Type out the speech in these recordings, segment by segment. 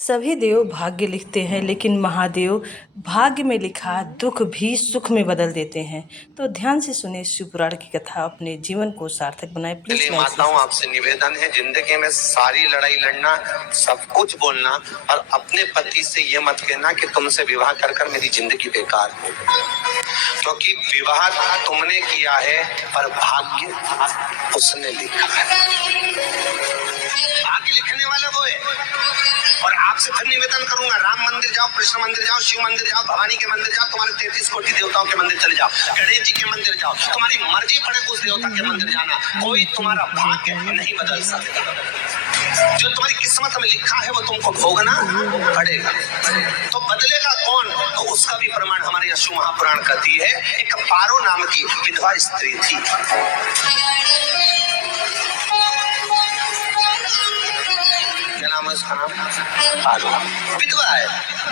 सभी देव भाग्य लिखते हैं, लेकिन महादेव भाग्य में लिखा दुख भी सुख में बदल देते हैं। तो ध्यान से सुने शिवपुराण की कथा, अपने जीवन को सार्थक बनाए। प्लीज चलिए माताओं, आपसे निवेदन है, जिंदगी में सारी लड़ाई लड़ना, सब कुछ बोलना, और अपने पति से ये मत कहना कि तुमसे विवाह कर कर मेरी जिंदगी बेकार हो, क्योंकि विवाह तुमने किया है पर भाग्य उसने लिखा है। भाग्य लिखने वाला वो है। और आपसे फिर निवेदन करूंगा, राम मंदिर जाओ, कृष्ण मंदिर जाओ, शिव मंदिर जाओ, भवानी के मंदिर जाओ, तुम्हारे 33 कोटि देवताओं के मंदिर चले जाओ, गणेश जी के मंदिर जाओ, तुम्हारी मर्जी पड़े उस देवता के मंदिर जाना, कोई तुम्हारा भाग्य नहीं बदल सकता। जो तुम्हारी किस्मत में लिखा है वो तुमको भोगना पड़ेगा। तो बदलेगा कौन? तो उसका भी प्रमाण हमारे यहाँ शिव महापुराण कहती है। एक पारो नाम की विधवा स्त्री थी। क्या नाम है उसका? नाम पारो। विधवा है,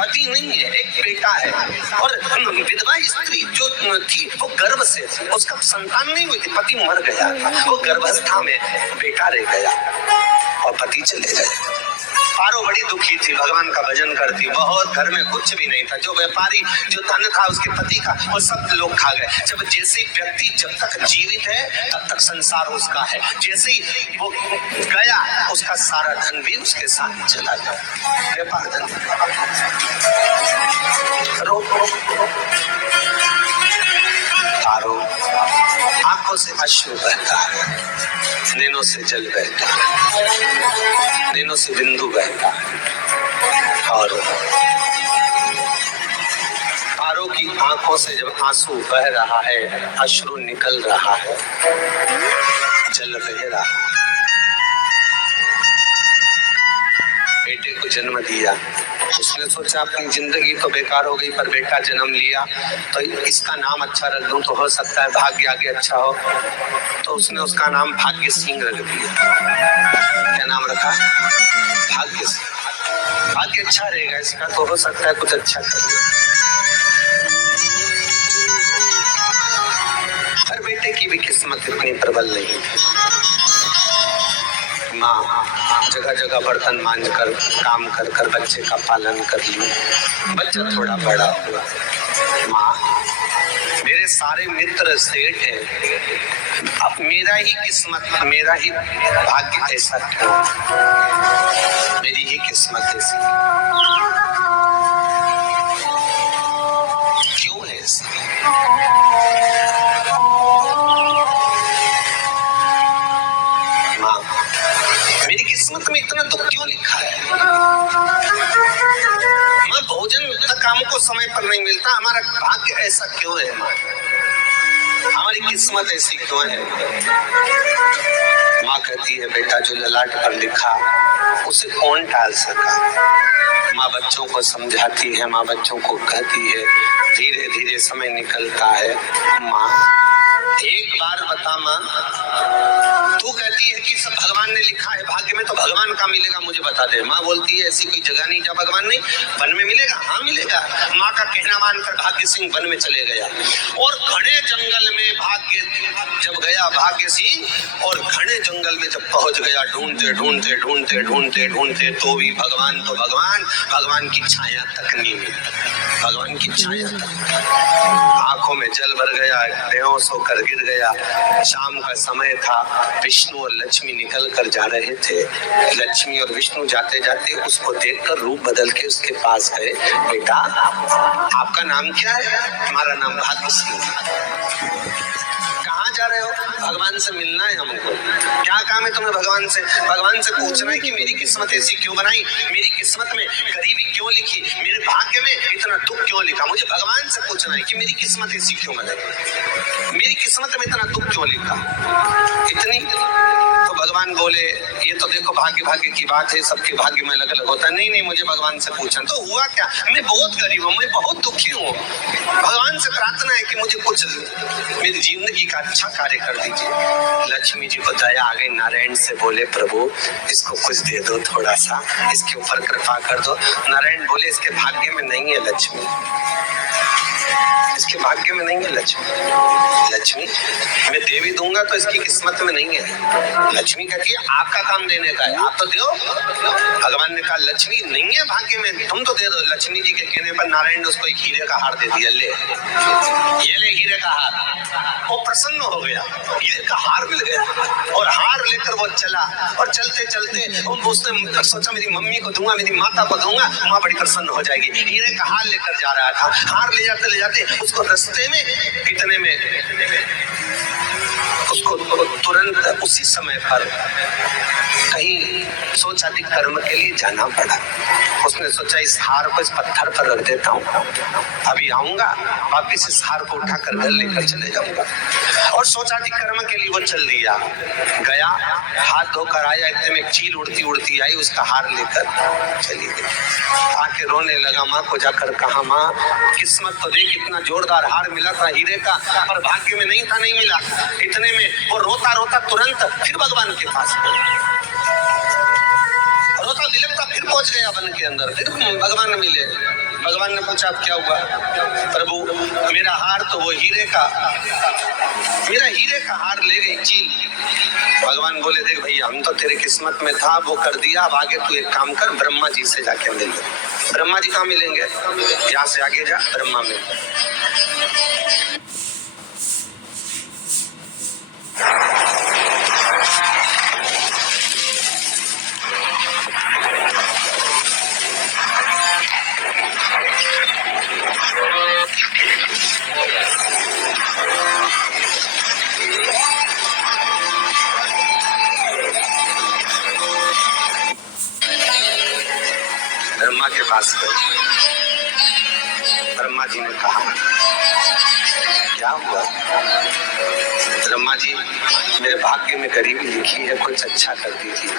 पति नहीं है, एक बेटा है। और विधवा स्त्री जो थी वो गर्भ से थी, उसका संतान नहीं हुई थी, पति मर गया, वो गर्भावस्था में बेटा रह गया और पति चले गए। पारो बड़ी दुखी थी, भगवान का भजन करती बहुत, घर में कुछ भी नहीं था, जो व्यापारी जो धन था उसके पति का वो सब लोग खा गए। जब जैसे व्यक्ति जब तक जीवित है तब तक संसार उसका है, जैसे ही वो गया उसका सारा धन भी उसके साथ चला गया। व्यापार धन पारो आंखों से अश्रु बहता है, नैनों से जल बहता है, नैनों से बिंदु बहता है। और पारो की आंखों से जब आंसू बह रहा है, अश्रु निकल रहा है, जल बह रहा है, बेटे को जन्म दिया। उसने सोचा अपनी जिंदगी तो बेकार हो गई, पर बेटा जन्म लिया तो इसका नाम अच्छा रख दूं तो हो सकता है भाग्य आगे अच्छा हो। तो उसने उसका नाम भाग्य सिंह रख दिया। क्या नाम रखा? भाग्य सिंह। भाग्य अच्छा रहेगा इसका, तो हो सकता है कुछ अच्छा कर ले। हर बेटे की भी किस्मत इतनी प्रबल नहीं थी। माँ जगह जगह बर्तन मांझ कर काम कर कर बच्चे का पालन कर लिया, बच्चा थोड़ा बड़ा हुआ। माँ मेरे सारे मित्र सेठ हैं, अब मेरा ही किस्मत, मेरा ही भाग्य ऐसा क्यों, मेरी ही किस्मत ऐसी क्यों है ऐसी? मेरी किस्मत में इतना दुख क्यों लिखा है? माँ भोजन तक हमको समय पर नहीं मिलता, हमारा भाग्य ऐसा क्यों है? माँ हमारी किस्मत ऐसी क्यों है? माँ कहती है बेटा जो ललाट पर लिखा उसे कौन टाल सका। माँ बच्चों को समझाती है, माँ बच्चों को कहती है, धीरे धीरे समय निकलता है। माँ एक बार बता माँ, तू कहती है कि सब भगवान ने लिखा है, भाग्य में तो भगवान का मिलेगा, मुझे बता दे। माँ बोलती है ऐसी कोई जगह नहीं जहाँ भगवान नहीं, वन में मिलेगा। हाँ मिलेगा। माँ का कहना मानकर भाग्य सिंह वन में चले गया और घने जंगल में भाग्य जब गया भाग्य सिंह, और घने जंगल में जब पहुंच गया, ढूंढते ढूंढते ढूंढते ढूंढते ढूंढते तो भी भगवान तो भगवान, भगवान की छाया तक नहीं मिली। भगवान की छाया तक, आंखों में जल भर गया, बेहोश होकर गिर गया। शाम का समय था, विष्णु और लक्ष्मी निकल कर जा रहे थे। लक्ष्मी और विष्णु जाते जाते उसको देखकर रूप बदल के उसके पास गए। बेटा आपका नाम क्या है? हमारा नाम भाग्य सिंह है। कहाँ जा रहे हो? भगवान से मिलना है हमको। क्या काम है तुम्हें भगवान से? भगवान से पूछना है कि मेरी किस्मत ऐसी क्यों बनाई, मेरी किस्मत में गरीबी क्यों लिखी, मेरे भाग्य में इतना दुख क्यों लिखा। मुझे भगवान से पूछना है कि मेरी किस्मत ऐसी क्यों बनाई, मेरी किस्मत में इतना दुख क्यों लिखा, इतनी। तो भगवान बोले ये तो देखो भाग्य भाग्य की बात है, सबके भाग्य में अलग अलग होता है। नहीं नहीं, मुझे भगवान से पूछना। तो हुआ क्या? मैं बहुत गरीब हूँ, मैं बहुत दुखी हूँ, भगवान से प्रार्थना है कि मुझे कुछ मेरी जिंदगी का अच्छा कार्य कर दीजिए। लक्ष्मी जी को दया आ गई, नारायण से बोले प्रभु इसको कुछ दे दो, थोड़ा सा इसके ऊपर कृपा कर दो। नारायण बोले इसके भाग्य में नहीं है लक्ष्मी, इसके भाग्य में नहीं है लक्ष्मी। लक्ष्मी मैं देवी दूंगा तो इसकी किस्मत में नहीं है। लक्ष्मी कहती है आपका काम देने का है, आप तो दो। भगवान ने कहा लक्ष्मी नहीं है भाग्य में, तुम तो दे दो। लक्ष्मी जी के कहने पर नारायण ने उसको एक हीरे का हार दे दिया, ले ये ले हीरे का हार। वो प्रसन्न हो गया, हीरे का हार मिल गया और हार लेकर वो चला। और चलते चलते उसने सोचा मेरी मम्मी को दूंगा, मेरी माता को दूंगा, माँ बड़ी प्रसन्न हो जाएगी। हीरे का हार लेकर जा रहा था। हार ले जाते उसको रास्ते में इतने में उसको तुरंत उसी समय पर कहीं सोचाधिक कर्म के लिए जाना पड़ा। उसने सोचा इस हार को इस पत्थर पर रख देता हूँ, अभी आऊंगा वापिस इस हार को उठाकर घर लेकर चले जाऊंगा। और सोचाधिक कर्म के लिए वो चल दिया, गया, हाथ धोकर आया, इतने में एक चील उड़ती उड़ती आई, उसका हार लेकर चली गई। आके रोने लगा, माँ को जाकर कहा माँ किस्मत तो देख, इतना जोरदार हार मिला था हीरे का और भाग्य में नहीं था, नहीं मिला। इतने में वो रोता रोता तुरंत फिर भगवान के पास रोता दिलकता फिर पहुंच गया वन के अंदर। फिर भगवान मिले, भगवान ने पूछा क्या हुआ? प्रभु मेरा हार तो वो हीरे का, मेरा हीरे का हार ले गई चील। भगवान बोले देख भैया हम तो तेरे किस्मत में था, वो कर दिया, अब आगे तू एक काम कर, ब्रह्मा जी से जाके मिल। ब्रह्मा जी कहाँ मिलेंगे? यहाँ से आगे जा, ब्रह्मा मिल। ब्रह्मा के पास गए। ब्रह्मा जी ने कहा क्या हुआ? ब्रह्मा जी मेरे भाग्य में गरीबी लिखी है, कुछ अच्छा कर दीजिए।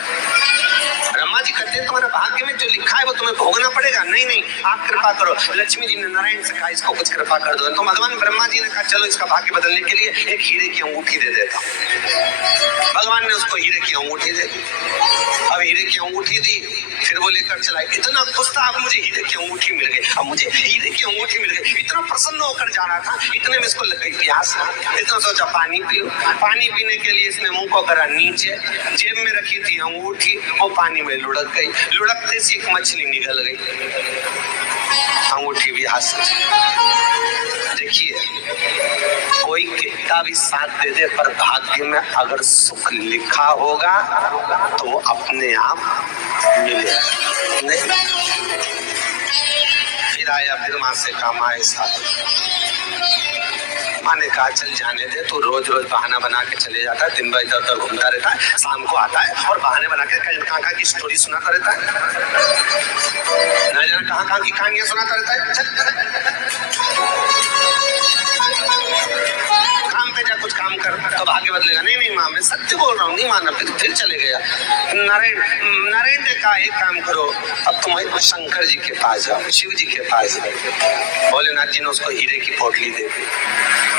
ब्रह्मा जी कहते हैं तुम्हारे भाग्य में जो लिखा है वो तुम्हें भोगना पड़ेगा। नहीं नहीं आप कृपा करो। लक्ष्मी जी ने नारायण से कहा इसको कुछ कृपा कर दो। तो भगवान ब्रह्मा जी ने कहा चलो इसका भाग्य बदलने के लिए एक हीरे की अंगूठी दे देता हूँ। भगवान ने उसको हीरे की अंगूठी दे दी। अब हीरे की अंगूठी दी, फिर वो लेकर चला। इतना खुश था अब मुझे हीरे की अंगूठी मिल गई, अब मुझे हीरे की अंगूठी मिल गई। इतना प्रसन्न होकर जा रहा था, इतने में इसको लग गई प्यास। इतना सोचा पानी पीऊं। पानी पीने के लिए इसने मुंह को करा नीचे, जेब में रखी थी अंगूठी, वो पानी में लुढ़क गई। लुढ़कते से एक मछली निकल गई, अंगूठी भी हाथ से। देखिए कोई कितना भी साथ दे दे, पर भाग्य में अगर सुख लिखा होगा तो वो अपने आप मिले नहीं। फिर आया, फिर माँ से काम आए साथ। माँ ने कहा चल जाने दे, तू रोज रोज बहाना बना के चले जाता है, दिन भर इधर उधर घूमता रहता है, शाम को आता है और बहाने बना के कहाँ की स्टोरी सुनाता रहता है, न जाने कहाँ की कहानियां सुनाता रहता है। काम पे जा, कुछ काम कर तो भाग्य बदलेगा। नहीं नहीं माँ मैं सत्य बोल रहा हूँ, नहीं माना। फिर चले गया। नारायण ने कहा एक काम करो, अब तुम शंकर जी के पास जाओ, शिव जी के पास जाओ। भोलेनाथ जी ने उसको हीरे की पोटली दे दी।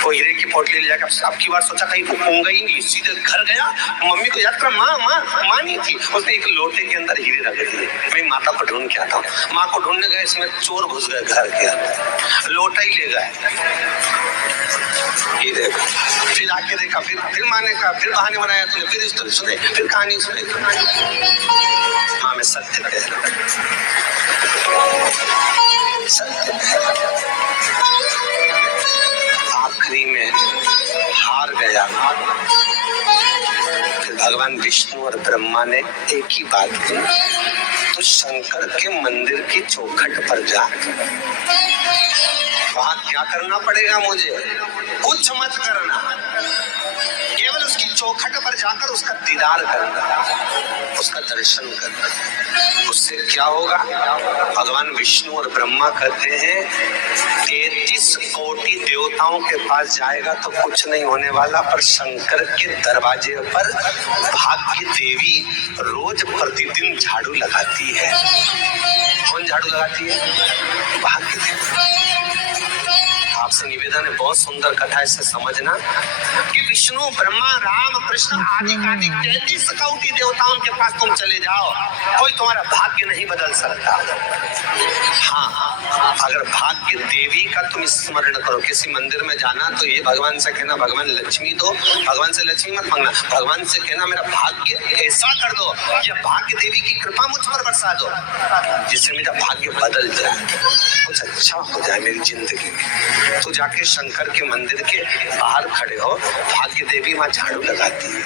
वो हीरे की पोटली ले जाकर अब की बार सोचा कहीं भूखूंगा ही नहीं, सीधे घर गया। मम्मी को याद कर, माँ नहीं थी। उसने एक लोटे के अंदर हीरे रख दिए। मैं माता को ढूंढ के आता हूँ। माँ को ढूंढने गए, इसमें चोर घुस गए घर के अंदर, लोटा ही ले गए हीरे। फिर आके देखा, फिर माँ ने कहा, फिर बहाने बनाया तूने, फिर स्टोरी सुने, फिर कहानी सुने। माँ मैं सत्य कह रहा हूँ, सत्य कह रहा हूँ। आखिरी में हार गया। फिर भगवान विष्णु और ब्रह्मा ने एक ही बात की, तो शंकर के मंदिर की चौखट पर जा, वहां क्या करना पड़ेगा मुझे? कुछ मत करना, केवल उसकी चौखट पर जाकर उसका दीदार करना, उसका दर्शन करना। उससे क्या होगा? भगवान विष्णु और ब्रह्मा कहते हैं 33 कोटि देवताओं के पास जाएगा तो कुछ नहीं होने वाला, पर शंकर के दरवाजे पर भाग्य देवी रोज प्रतिदिन झाड़ू लगाती है। कौन झाड़ू लगाती है? भाग्य देवी। आप आपसे निवेदन है, बहुत सुंदर कथा है, इसे समझना कि विष्णु ब्रह्मा राम कृष्ण आदि 33 कौटि देवताओं के पास तुम चले जाओ, कोई तुम्हारा भाग्य नहीं बदल सकता। हाँ, अगर भाग्य देवी का तुम स्मरण करो, किसी मंदिर में जाना तो ये भगवान से कहना भगवान लक्ष्मी दो, भगवान से लक्ष्मी मत मांगना, भगवान से कहना मेरा भाग्य ऐसा कर दो या भाग्य देवी की कृपा मुझ पर बरसा दो जिससे मेरा भाग्य बदल जाए, कुछ अच्छा हो जाए मेरी जिंदगी में। तो जाके शंकर के मंदिर के बाहर खड़े हो, भाग्य देवी वहां झाड़ू लगाती है,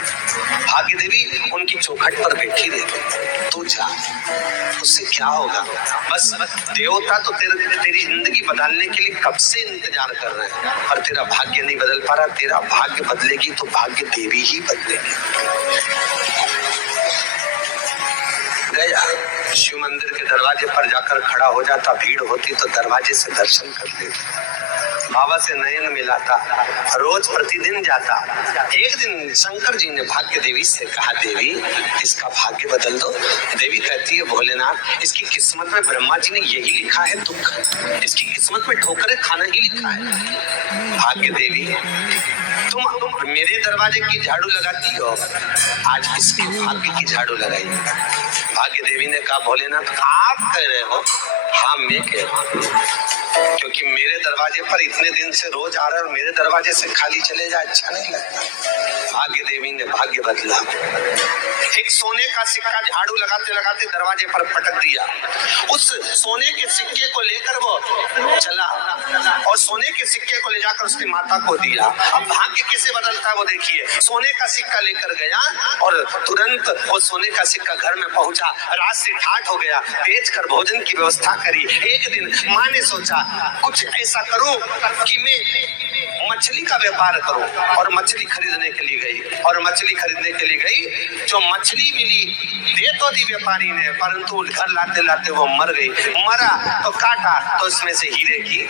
भाग्य देवी उनकी चौखट पर बैठी रहती, तू जा, उससे क्या होगा? बस देवता तो तेरी जिंदगी बदलने के लिए कब से इंतजार कर रहे हैं, पर तेरा भाग्य नहीं बदल पा रहा। तेरा भाग्य बदलेगी तो भाग्य देवी ही बदलेगी। गया शिव मंदिर के दरवाजे पर जाकर खड़ा हो जाता, भीड़ होती तो दरवाजे से दर्शन कर लेता, बाबा से नयन मिलाता, रोज प्रतिदिन जाता। एक दिन शंकर जी ने भाग्य देवी से कहा, देवी इसका भाग्य बदल दो। देवी कहती है, भोलेनाथ इसकी किस्मत में ब्रह्मा जी ने यही लिखा है दुख, इसकी किस्मत में ठोकरें खाना ही लिखा है। भाग्य देवी तुम मेरे दरवाजे की झाड़ू लगाती हो, आज इसके भाग्य की झाड़ू लगाई। भाग्य देवी ने कहा, भोलेनाथ आप कह रहे हो? हाँ मैं कह रहा हूँ, क्योंकि मेरे दरवाजे पर इतने दिन से रोज आ रहे और मेरे दरवाजे से खाली चले जाए अच्छा नहीं लगता। भाग्य देवी ने भाग्य बदला, एक सोने का सिक्का झाड़ू लगाते लगाते दरवाजे पर पटक दिया। उस सोने के सिक्के को लेकर वो चला और सोने के सिक्के को ले जाकर उसकी माता को दिया। अब भाग्य कैसे बदलता है वो देखिए। सोने का सिक्का लेकर गया और तुरंत वो सोने का सिक्का घर में पहुंचा। रात से ठाठ हो गया, बेच कर भोजन की व्यवस्था करी। एक दिन माँ ने सोचा कुछ ऐसा करूं कि मैं मछली का व्यापार करूं, और मछली खरीदने के लिए गई। और मछली खरीदने के लिए गई, जो मछली मिली दे तो दी व्यापारी ने, परंतु घर लाते लाते वो मर गई। मरा तो काटा तो उसमें से हीरे की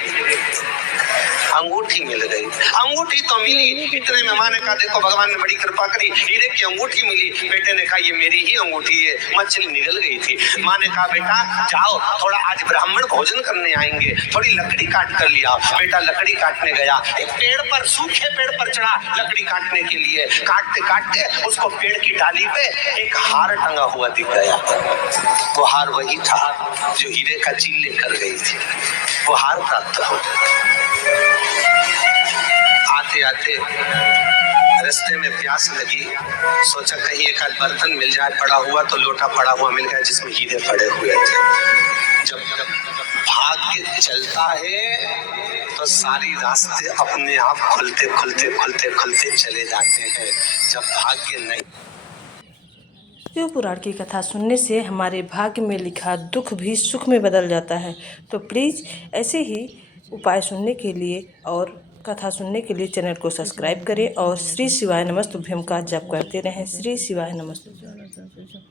अंगूठी मिल गई। अंगूठी तो मिली, इतने में माँ ने कहा देखो भगवान ने बड़ी कृपा करी, हीरे की अंगूठी मिली। बेटे ने कहा ये मेरी ही अंगूठी है। मछली निकल गई थी। माँ ने कहा बेटा जाओ, थोड़ा आज ब्राह्मण भोजन करने आएंगे, थोड़ी लकड़ी काट कर लिया। बेटा लकड़ी काटने गया, एक पेड़ पर, सूखे पेड़ पर चढ़ा लकड़ी काटने के लिए। काटते काटते उसको पेड़ की डाली पे एक हार टंगा हुआ दिख गया। वो हार वही था जो हीरे का चील लेकर गई थी। वो हार प्राप्त हो। आते आते रास्ते में प्यास लगी, सोचा कहीं एक आध बर्तन मिल जाए, पड़ा हुआ तो लोटा पड़ा हुआ मिल गया जिसमें हीरे पड़े हुए थे। जब भाग्य चलता है तो सारी रास्ते अपने आप खुलते खुलते खुलते खुलते चले जाते हैं। जब भाग्य नहीं। शिव पुराण की कथा सुनने से हमारे भाग्य में लिखा दुख भी सुख में बदल जाता है। तो प्लीज़ ऐसे ही उपाय सुनने के लिए और कथा सुनने के लिए चैनल को सब्सक्राइब करें और श्री शिवाय नमस्तुभ्यम का जप करते रहें। श्री शिवाय नमस्तुभ्यम।